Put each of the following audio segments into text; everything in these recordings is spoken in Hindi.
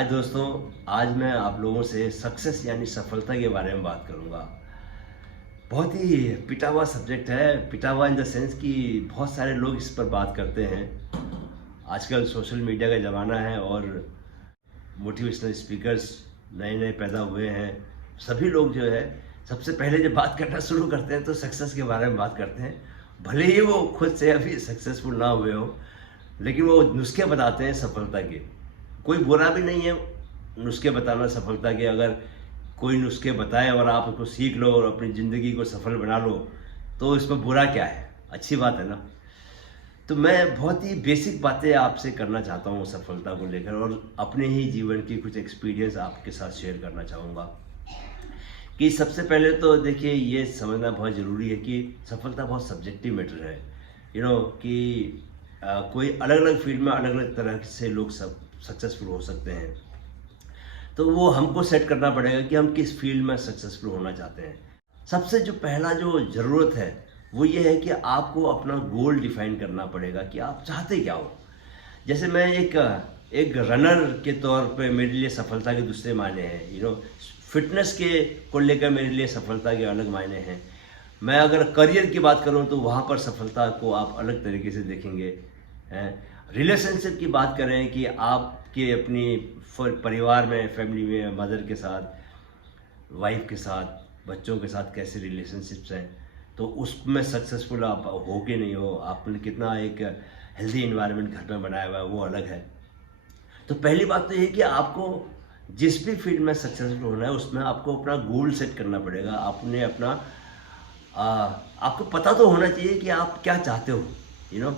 हाय दोस्तों। आज मैं आप लोगों से सक्सेस यानी सफलता के बारे में बात करूंगा। बहुत ही पिटा हुआ सब्जेक्ट है। पिटा हुआ इन द सेंस कि बहुत सारे लोग इस पर बात करते हैं। आजकल सोशल मीडिया का ज़माना है और मोटिवेशनल स्पीकर्स नए नए पैदा हुए हैं। सभी लोग जो है सबसे पहले जब बात करना शुरू करते हैं तो सक्सेस के बारे में बात करते हैं। भले ही वो खुद से अभी सक्सेसफुल ना हुए हो, लेकिन वो नुस्खे बताते हैं सफलता के। कोई बुरा भी नहीं है नुस्खे बताना सफलता के। अगर कोई नुस्खे बताए और आप उसको सीख लो और अपनी ज़िंदगी को सफल बना लो तो इसमें बुरा क्या है, अच्छी बात है ना। तो मैं बहुत ही बेसिक बातें आपसे करना चाहता हूँ सफलता को लेकर, और अपने ही जीवन की कुछ एक्सपीरियंस आपके साथ शेयर करना चाहूँगा। कि सबसे पहले तो देखिए, ये समझना बहुत ज़रूरी है कि सफलता बहुत सब्जेक्टिव मैटर है। कि कोई अलग अलग फील्ड में अलग अलग तरह से लोग सब सक्सेसफुल हो सकते हैं। तो वो हमको सेट करना पड़ेगा कि हम किस फील्ड में सक्सेसफुल होना चाहते हैं। सबसे जो पहला जो ज़रूरत है वो ये है कि आपको अपना गोल डिफाइन करना पड़ेगा कि आप चाहते क्या हो। जैसे मैं एक एक रनर के तौर पे मेरे लिए सफलता के दूसरे मायने हैं। फिटनेस के को लेकर मेरे लिए सफलता के अलग मायने हैं। मैं अगर करियर की बात करूं तो वहाँ पर सफलता को आप अलग तरीके से देखेंगे हैं। रिलेशनशिप की बात करें कि आपके अपनी परिवार में, फैमिली में, मदर के साथ, वाइफ के साथ, बच्चों के साथ कैसे रिलेशनशिप्स हैं, तो उसमें सक्सेसफुल आप हो कि नहीं हो, आपने कितना एक हेल्दी इन्वायरमेंट घर में बनाया हुआ है, वो अलग है। तो पहली बात तो ये है कि आपको जिस भी फील्ड में सक्सेसफुल होना है उसमें आपको अपना गोल सेट करना पड़ेगा। आपने अपना आपको पता तो होना चाहिए कि आप क्या चाहते हो। यू नो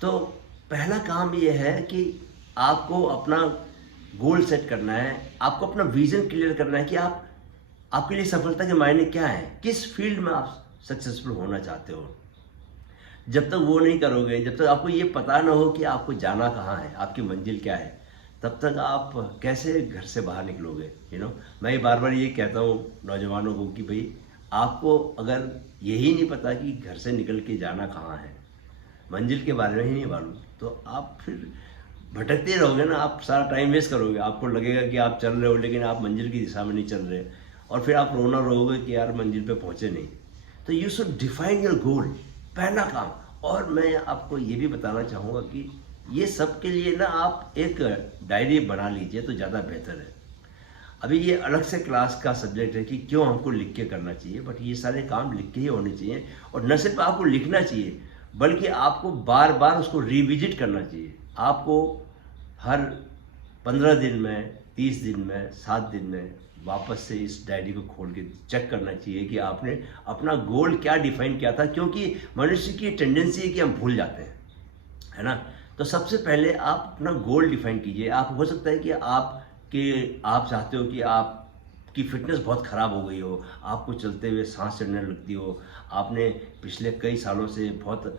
तो पहला काम ये है कि आपको अपना गोल सेट करना है। आपको अपना विजन क्लियर करना है कि आपके लिए सफलता के मायने क्या है, किस फील्ड में आप सक्सेसफुल होना चाहते हो। जब तक वो नहीं करोगे, जब तक आपको ये पता ना हो कि आपको जाना कहाँ है, आपकी मंजिल क्या है, तब तक आप कैसे घर से बाहर निकलोगे। मैं बार बार ये कहता हूँ नौजवानों को कि भाई, आपको अगर यही नहीं पता कि घर से निकल के जाना कहाँ है, मंजिल के बारे में ही नहीं मालूम, तो आप फिर भटकते रहोगे ना। आप सारा टाइम वेस्ट करोगे। आपको लगेगा कि आप चल रहे हो लेकिन आप मंजिल की दिशा में नहीं चल रहे, और फिर आप रोना रहोगे कि यार मंजिल पे पहुँचे नहीं। तो you should define your goal, पहला काम। और मैं आपको ये भी बताना चाहूँगा कि ये सब के लिए ना आप एक डायरी बना लीजिए तो ज़्यादा बेहतर है। अभी ये अलग से क्लास का सब्जेक्ट है कि क्यों हमको लिख के करना चाहिए, बट ये सारे काम लिख के ही होने चाहिए। और न सिर्फ आपको लिखना चाहिए बल्कि आपको बार बार उसको रिविजिट करना चाहिए। आपको हर 15 दिन में, 30 दिन में, 7 दिन में वापस से इस डायरी को खोल के चेक करना चाहिए कि आपने अपना गोल क्या डिफाइन किया था। क्योंकि मनुष्य की टेंडेंसी है कि हम भूल जाते हैं, है ना। तो सबसे पहले आप अपना गोल डिफाइन कीजिए। आप हो सकता है कि आप चाहते हो कि आपकी फिटनेस बहुत ख़राब हो गई हो, आपको चलते हुए सांस चढ़ने लगती हो, आपने पिछले कई सालों से बहुत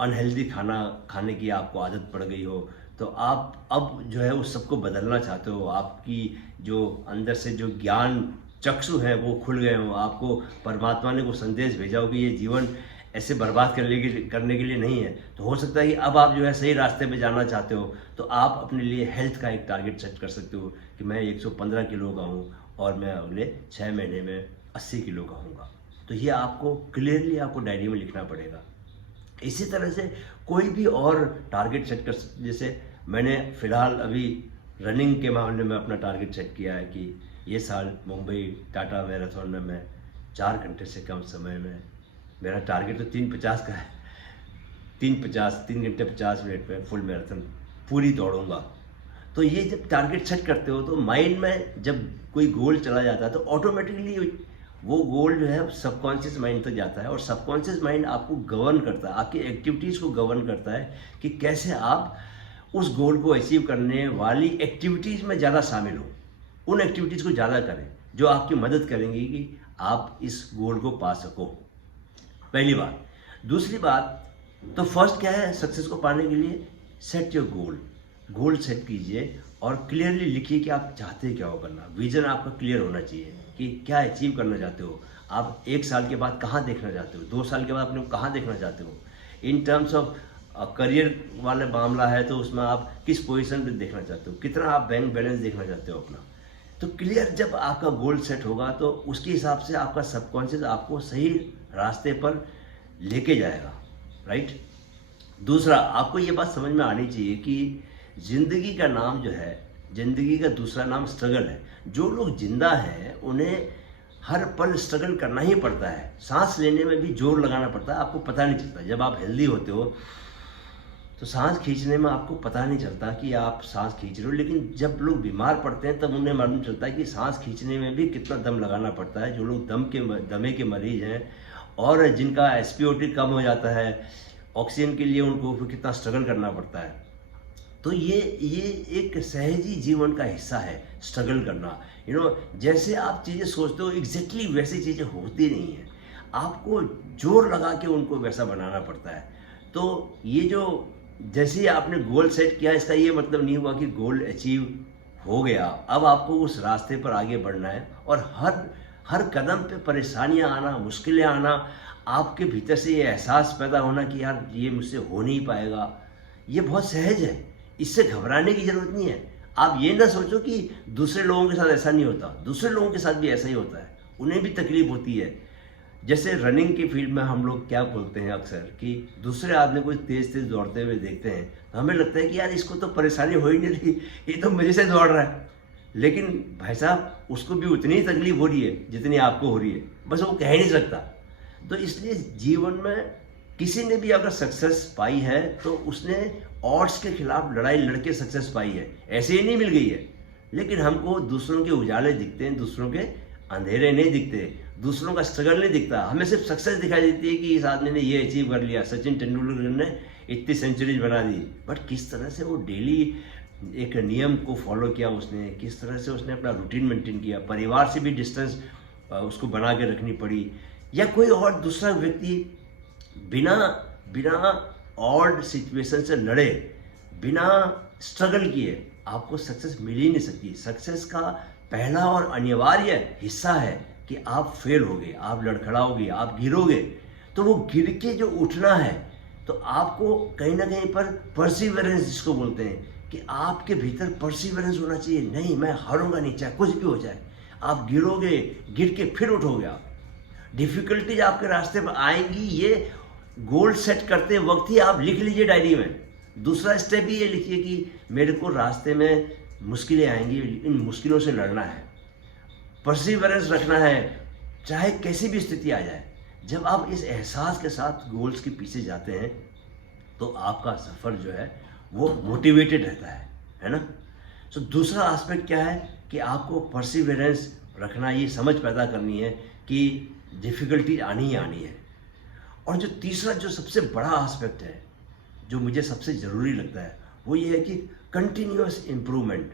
अनहेल्दी खाना खाने की आपको आदत पड़ गई हो, तो आप अब जो है उस सबको बदलना चाहते हो। आपकी जो अंदर से जो ज्ञान चक्षु है वो खुल गए हो। आपको परमात्मा ने वो संदेश भेजा हो कि ये जीवन ऐसे बर्बाद करने के लिए नहीं है। तो हो सकता है कि अब आप जो है सही रास्ते पे जाना चाहते हो, तो आप अपने लिए हेल्थ का एक टारगेट सेट कर सकते हो कि मैं 115 किलो का हूँ और मैं अगले 6 महीने में 80 किलो का हूँगा। तो ये आपको क्लियरली आपको डायरी में लिखना पड़ेगा। इसी तरह से कोई भी और टारगेट सेट कर सकते। जैसे मैंने फ़िलहाल अभी रनिंग के मामले में अपना टारगेट सेट किया है कि ये साल मुंबई टाटा मैराथन में मैं 4 घंटे से कम समय में, मेरा टारगेट तो 3:50 का है, 3 घंटे 50 मिनट में फुल मैराथन पूरी दौड़ूंगा। तो ये जब टारगेट सेट करते हो तो माइंड में जब कोई गोल चला जाता है तो ऑटोमेटिकली वो गोल जो है सबकॉन्शियस माइंड तक जाता है, और सबकॉन्शियस माइंड आपको गवर्न करता है, आपकी एक्टिविटीज़ को गवर्न करता है कि कैसे आप उस गोल को अचीव करने वाली एक्टिविटीज़ में ज़्यादा शामिल हो, उन एक्टिविटीज़ को ज़्यादा करें जो आपकी मदद करेंगी कि आप इस गोल को पा सको। पहली बात। दूसरी बात, तो फर्स्ट क्या है सक्सेस को पाने के लिए, set your goal. Goal set कीजिए और क्लियरली लिखिए कि आप चाहते क्या हो करना। विजन आपका क्लियर होना चाहिए कि क्या अचीव करना चाहते हो। आप 1 साल के बाद कहाँ देखना चाहते हो, 2 साल के बाद अपने को कहाँ देखना चाहते हो, इन टर्म्स ऑफ करियर वाला मामला है तो उसमें आप किस पोजीशन पे देखना चाहते हो, कितना आप बैंक बैलेंस देखना चाहते हो अपना। तो क्लियर जब आपका गोल सेट होगा तो उसके हिसाब से आपका सबकॉन्शियस आपको सही रास्ते पर लेके जाएगा, राइट। दूसरा, आपको ये बात समझ में आनी चाहिए कि ज़िंदगी का नाम जो है, ज़िंदगी का दूसरा नाम स्ट्रगल है। जो लोग जिंदा हैं उन्हें हर पल स्ट्रगल करना ही पड़ता है। सांस लेने में भी जोर लगाना पड़ता है, आपको पता नहीं चलता। जब आप हेल्दी होते हो तो सांस खींचने में आपको पता नहीं चलता कि आप सांस खींच रहे हो, लेकिन जब लोग बीमार पड़ते हैं तब उन्हें मालूम चलता है कि सांस खींचने में भी कितना दम लगाना पड़ता है। जो लोग दमे के मरीज हैं और जिनका एसपीओटी कम हो जाता है, ऑक्सीजन के लिए उनको फिर कितना स्ट्रगल करना पड़ता है। तो ये एक सहजी जीवन का हिस्सा है स्ट्रगल करना। जैसे आप चीज़ें सोचते हो एग्जैक्टली वैसी चीज़ें होती नहीं हैं, आपको जोर लगा के उनको वैसा बनाना पड़ता है। तो ये जो जैसे ही आपने गोल सेट किया, इसका ये मतलब नहीं हुआ कि गोल अचीव हो गया। अब आपको उस रास्ते पर आगे बढ़ना है और हर कदम पे परेशानियां आना, मुश्किलें आना, आपके भीतर से ये एहसास पैदा होना कि यार ये मुझसे हो नहीं पाएगा, ये बहुत सहज है, इससे घबराने की ज़रूरत नहीं है। आप ये ना सोचो कि दूसरे लोगों के साथ ऐसा नहीं होता, दूसरे लोगों के साथ भी ऐसा ही होता है, उन्हें भी तकलीफ होती है। जैसे रनिंग की फील्ड में हम लोग क्या बोलते हैं अक्सर कि दूसरे आदमी को तेज तेज दौड़ते हुए देखते हैं तो हमें लगता है कि यार इसको तो परेशानी हो ही नहीं रही, ये तो मजे से दौड़ रहा है। लेकिन भाई साहब, उसको भी उतनी ही तकलीफ हो रही है जितनी आपको हो रही है, बस वो कह ही नहीं सकता। तो इसलिए जीवन में किसी ने भी अगर सक्सेस पाई है तो उसने ऑड्स के खिलाफ लड़ाई लड़के सक्सेस पाई है, ऐसे ही नहीं मिल गई है। लेकिन हमको दूसरों के उजाले दिखते हैं, दूसरों के अंधेरे नहीं दिखते, दूसरों का स्ट्रगल नहीं दिखता। हमें सिर्फ सक्सेस दिखाई देती है कि इस आदमी ने ये अचीव कर लिया, सचिन तेंदुलकर ने इतनी सेंचुरीज बना दी, बट किस तरह से वो डेली एक नियम को फॉलो किया उसने, किस तरह से उसने अपना रूटीन मेंटेन किया, परिवार से भी डिस्टेंस उसको बना के रखनी पड़ी, या कोई और दूसरा व्यक्ति बिना ऑड सिचुएशन से लड़े, बिना स्ट्रगल किए आपको सक्सेस मिल ही नहीं सकती। सक्सेस का पहला और अनिवार्य हिस्सा है कि आप फेल होगे, आप लड़खड़ाओगे, आप गिरोगे, तो वो गिर के जो उठना है, तो आपको कहीं ना कहीं पर परसिवरेंस जिसको बोलते हैं कि आपके भीतर परसिवरेंस होना चाहिए। नहीं, मैं हारूंगा नहीं, चाहे कुछ भी हो जाए। आप गिरोगे, गिर के फिर उठोगे। आप डिफिकल्टीज आपके रास्ते पर आएंगी, ये गोल सेट करते वक्त ही आप लिख लीजिए डायरी में। दूसरा स्टेप ही ये लिखिए कि मेरे को रास्ते में मुश्किलें आएंगी, इन मुश्किलों से लड़ना है, परसिवरेंस रखना है, चाहे कैसी भी स्थिति आ जाए। जब आप इस एहसास के साथ गोल्स के पीछे जाते हैं तो आपका सफ़र जो है वो मोटिवेटेड रहता है ना। तो दूसरा एस्पेक्ट क्या है कि आपको परसिवरेंस रखना, ये समझ पैदा करनी है कि डिफ़िकल्टी आनी ही आनी है। और जो तीसरा, जो सबसे बड़ा एस्पेक्ट है, जो मुझे सबसे ज़रूरी लगता है, वो ये है कि कंटिन्यूअस इम्प्रूवमेंट।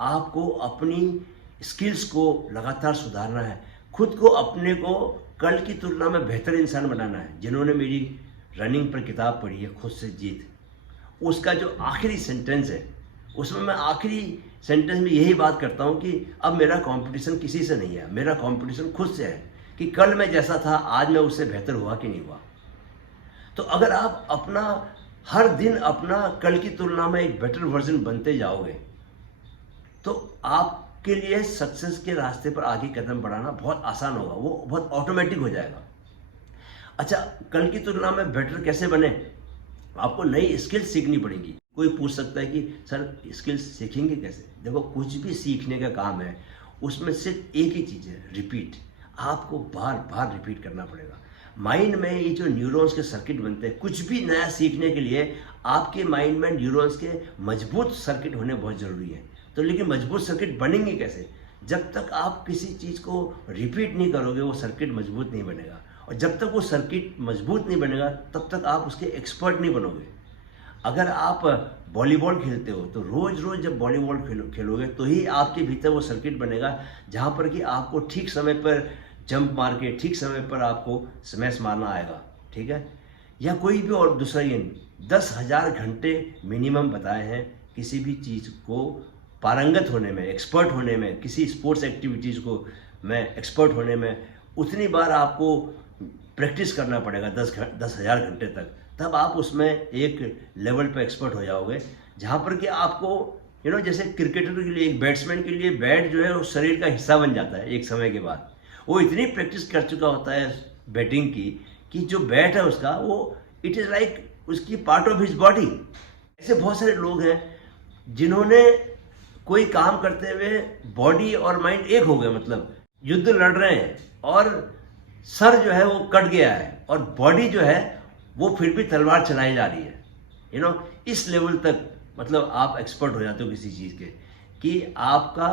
आपको अपनी स्किल्स को लगातार सुधारना है, खुद को, अपने को कल की तुलना में बेहतर इंसान बनाना है। जिन्होंने मेरी रनिंग पर किताब पढ़ी है खुद से जीत, उसका जो आखिरी सेंटेंस है, उसमें मैं आखिरी सेंटेंस में यही बात करता हूँ कि अब मेरा कंपटीशन किसी से नहीं है, मेरा कंपटीशन खुद से है कि कल मैं जैसा था आज मैं उससे बेहतर हुआ कि नहीं हुआ। तो अगर आप अपना हर दिन अपना कल की तुलना में एक बेटर वर्जन बनते जाओगे तो आपके लिए सक्सेस के रास्ते पर आगे कदम बढ़ाना बहुत आसान होगा, वो बहुत ऑटोमेटिक हो जाएगा। अच्छा, कल की तुलना में बेटर कैसे बने? आपको नई स्किल्स सीखनी पड़ेगी। कोई पूछ सकता है कि सर स्किल्स सीखेंगे कैसे? देखो, कुछ भी सीखने का काम है उसमें सिर्फ एक ही चीज़ है, रिपीट। आपको बार बार रिपीट करना पड़ेगा। माइंड में ये जो न्यूरॉन्स के सर्किट बनते हैं, कुछ भी नया सीखने के लिए आपके माइंड में न्यूरॉन्स के मजबूत सर्किट होने बहुत ज़रूरी है। तो लेकिन मजबूत सर्किट बनेंगे कैसे? जब तक आप किसी चीज़ को रिपीट नहीं करोगे वो सर्किट मजबूत नहीं बनेगा, और जब तक वो सर्किट मजबूत नहीं बनेगा तब तक आप उसके एक्सपर्ट नहीं बनोगे। अगर आप वॉलीबॉल खेलते हो तो रोज़ रोज़ जब वॉलीबॉल खेलोगे तो ही आपके भीतर वो सर्किट बनेगा जहाँ पर कि आपको ठीक समय पर जंप मार के ठीक समय पर आपको स्मैश मारना आएगा, ठीक है। या कोई भी और दूसरा गेम, 10,000 घंटे मिनिमम बताए हैं किसी भी चीज़ को पारंगत होने में, एक्सपर्ट होने में, किसी स्पोर्ट्स एक्टिविटीज़ को में एक्सपर्ट होने में, उतनी बार आपको प्रैक्टिस करना पड़ेगा 10,000 घंटे तक। तब आप उसमें एक लेवल पे एक्सपर्ट हो जाओगे, जहाँ पर कि आपको जैसे क्रिकेटर के लिए, एक बैट्समैन के लिए बैट जो है वो शरीर का हिस्सा बन जाता है एक समय के बाद। वो इतनी प्रैक्टिस कर चुका होता है बैटिंग की कि जो बैट है उसका, वो इट इज़ लाइक उसकी पार्ट ऑफ हिज बॉडी। ऐसे बहुत सारे लोग हैं जिन्होंने कोई काम करते हुए बॉडी और माइंड एक हो गए, मतलब युद्ध लड़ रहे हैं और सर जो है वो कट गया है और बॉडी जो है वो फिर भी तलवार चलाई जा रही है। इस लेवल तक मतलब आप एक्सपर्ट हो जाते हो किसी चीज़ के, कि आपका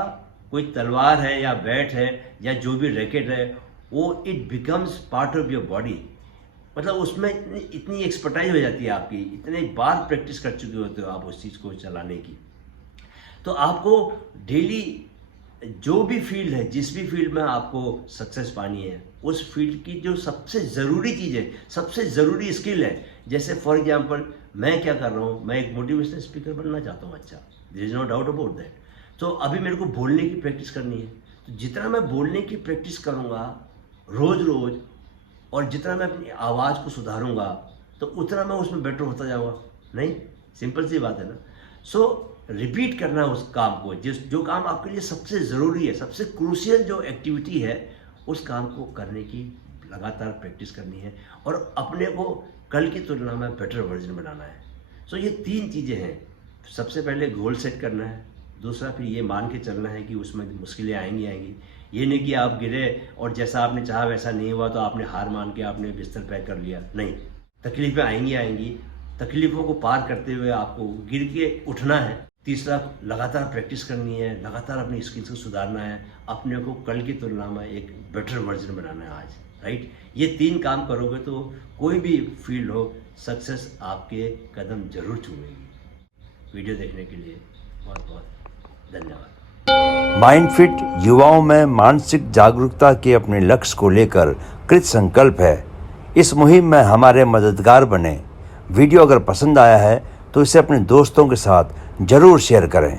कोई तलवार है या बैट है या जो भी रैकेट है, वो it becomes part of your body. मतलब उसमें इतनी एक्सपर्टाइज हो जाती है आपकी, इतने बार प्रैक्टिस कर चुके होते हो आप उस चीज़ को चलाने की। तो आपको डेली जो भी फील्ड है, जिस भी फील्ड में आपको सक्सेस पानी है, उस फील्ड की जो सबसे ज़रूरी चीज़ है, सबसे ज़रूरी स्किल है, जैसे फॉर एग्जांपल मैं क्या कर रहा हूँ, मैं एक मोटिवेशनल स्पीकर बनना चाहता हूँ। अच्छा, there is no doubt about that. तो अभी मेरे को बोलने की प्रैक्टिस करनी है, तो जितना मैं बोलने की प्रैक्टिस करूँगा रोज़ रोज़ और जितना मैं अपनी आवाज़ को सुधारूँगा, तो उतना मैं उसमें बेटर होता जाऊँगा। नहीं, सिंपल सी बात है ना। सो रिपीट करना उस काम को, जो काम आपके लिए सबसे ज़रूरी है, सबसे क्रूशियल जो एक्टिविटी है, उस काम को करने की लगातार प्रैक्टिस करनी है और अपने को कल की तुलना में बेटर वर्जन बनाना है। सो ये 3 चीज़ें हैं। सबसे पहले गोल सेट करना है, दूसरा फिर ये मान के चलना है कि उसमें मुश्किलें आएंगी। ये नहीं कि आप गिरे और जैसा आपने चाहा वैसा नहीं हुआ तो आपने हार मान के आपने बिस्तर पैक कर लिया। नहीं, तकलीफ़ें आएंगी। तकलीफ़ों को पार करते हुए आपको गिर के उठना है। तीसरा, लगातार प्रैक्टिस करनी है, लगातार अपनी स्किल्स को सुधारना है, अपने को कल की तुलना में एक बेटर वर्जन बनाना है आज, राइट। ये 3 काम करोगे तो कोई भी फील्ड हो, सक्सेस आपके कदम जरूर चूमेगी। वीडियो देखने के लिए बहुत बहुत धन्यवाद। माइंड फिट युवाओं में मानसिक जागरूकता के अपने लक्ष्य को लेकर कृत संकल्प है। इस मुहिम में हमारे मददगार बने। वीडियो अगर पसंद आया है तो इसे अपने दोस्तों के साथ जरूर शेयर करें।